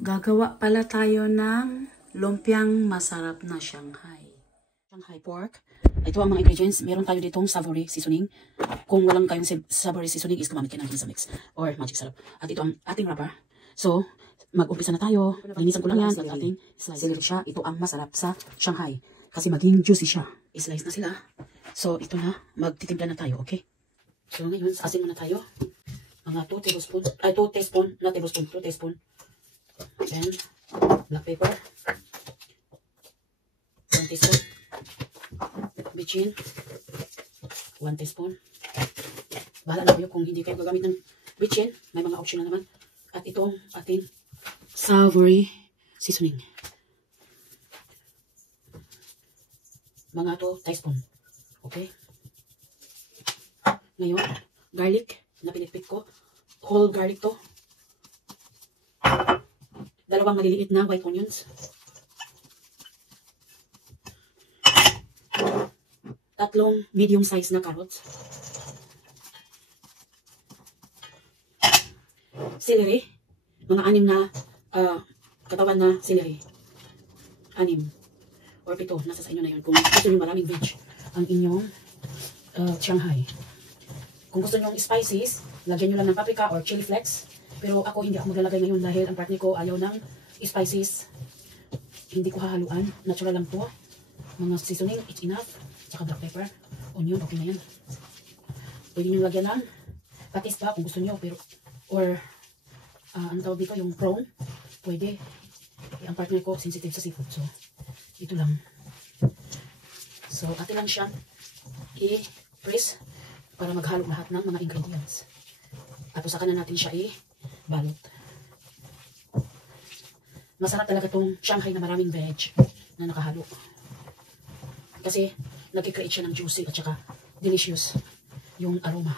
Gagawa pala tayo ng lumpiang masarap na Shanghai. Shanghai pork. Ito ang mga ingredients. Meron tayo ditong savory seasoning. Kung walang kayong savory seasoning is gumamit kayo ng Vitamix or Magic Sarap. At ito ang ating wrapper. So, mag-umpisa na tayo. Linisan ko lang yan at ating slice. Celery siya. Ito ang masarap sa Shanghai. Kasi maging juicy siya. I-slice na sila. So, ito na. Magtitimpla na tayo. Okay? So, ngayon, asin muna tayo. Mga 2 tablespoon. 2 teaspoon. Not tablespoon. 2 teaspoon. Then, black pepper. 1 teaspoon. Bitchin. 1 teaspoon. Bahala na kayo kung hindi kayo gagamit ng bitchin. May mga option na naman. At itong ating savory seasoning. Mga 2 teaspoon. Okay? Ngayon, garlic na pinipit ko. Whole garlic to. 2 maliliit na white onions. 3 medium size na carrots. Celery. Mga 6 na katawan na celery. 6 or 7. Nasa sa inyo na yun. Kung gusto nyo maraming veg ang inyong Shanghai. Kung gusto nyo spices, lagyan nyo lang ng paprika or chili flakes. Pero ako hindi ako maglalagay ngayon dahil ang partner ko ayaw ng spices. Hindi ko hahaluan. Natural lang to. Mga seasoning, it's enough. Tsaka black pepper, onion, okay na yan. Pwede nyo lagyan ng patis pa kung gusto nyo. Pero, or, ano tawag dito, yung prawn. Pwede. Ang partner ko, sensitive sa seafood. So, ito lang. So, atin lang siya i-press para maghalo lahat ng mga ingredients. Tapos saka na natin siya balot. Masarap talaga tong Shanghai na maraming veg na nakahalo. Kasi nag-create siya ng juicy at saka delicious yung aroma.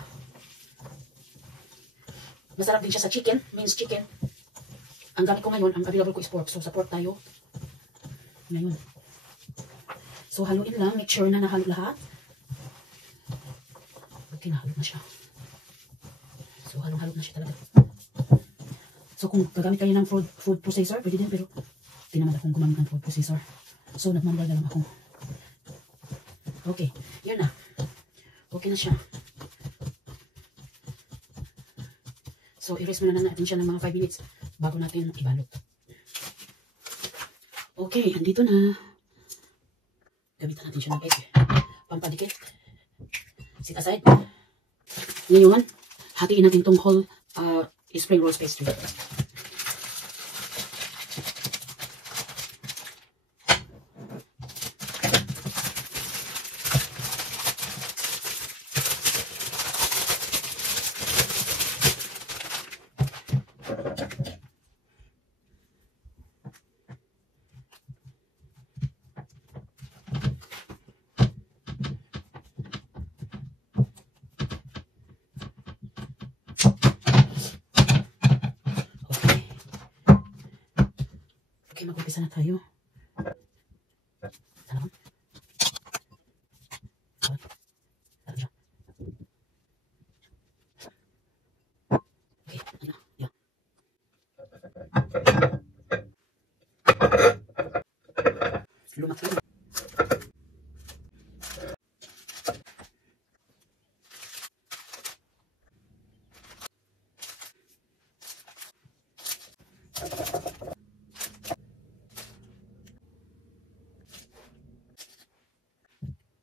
Masarap din siya sa chicken, minced chicken. Ang gamit ko ngayon, ang available ko is pork. So sa pork tayo ngayon. So haluin lang, make sure na nahalo lahat. Okay, nahalo na siya. So halong-halo na siya talaga. So kung gagamit kayo ng food processor, pwede din, pero di naman akong gumamit ng food processor. So nagmanual na lang ako. Okay, yun na. Okay na siya. So i-rest muna natin siya ng mga 5 minutes bago natin ibalot. Okay, andito na. Gamitan natin siya ng egg. Pampadikit. Sit aside. Ngayon, hatiin natin itong whole spring rolls pastry. Okay, mag-umpisa na tayo. Sana ba? Sana siya. Okay, ano na? Yan. Lumaki.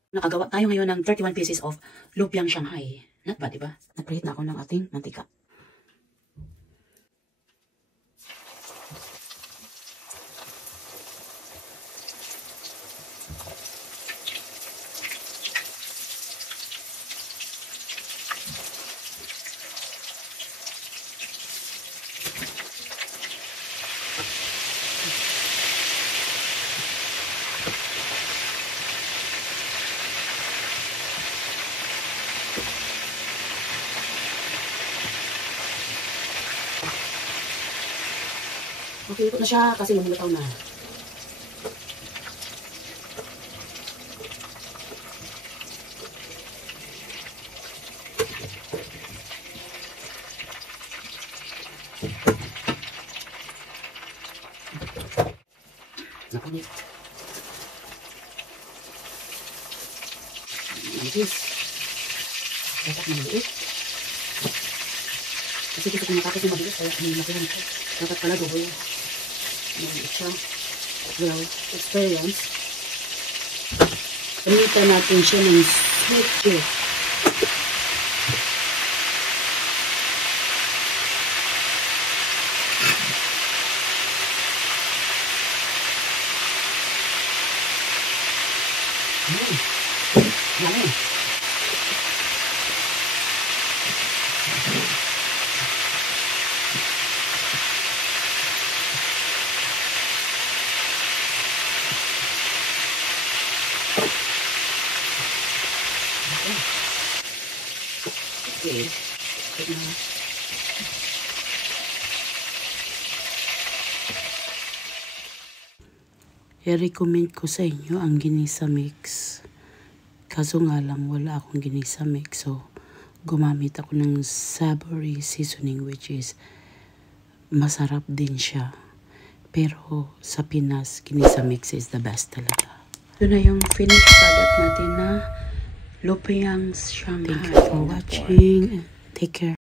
Nakagawa tayo ngayon ng 31 pieces of lumpiang Shanghai. Not bad, diba? Nagpreheat na ako ng ating mantika. Okay, ikot na siya kasi lumulutaw na. Napunit. Manipis. Dapat maliit. Kasi gusto ko matapos yung mabilis, kaya hinilakihan ko. Dapat pala double. Maliit siya. Well, experience. Palitan natin siya ng sweet cake. Yummy. Okay. Good na. I-recommend ko sa inyo ang ginisa mix. Kaso nga lang wala akong ginisa mix, so gumamit ako ng savory seasoning, which is masarap din siya. Pero sa Pinas, ginisa mix is the best talaga. Ito na yung finished product natin na Lumpia Shanghai. Thank you for watching. Take care.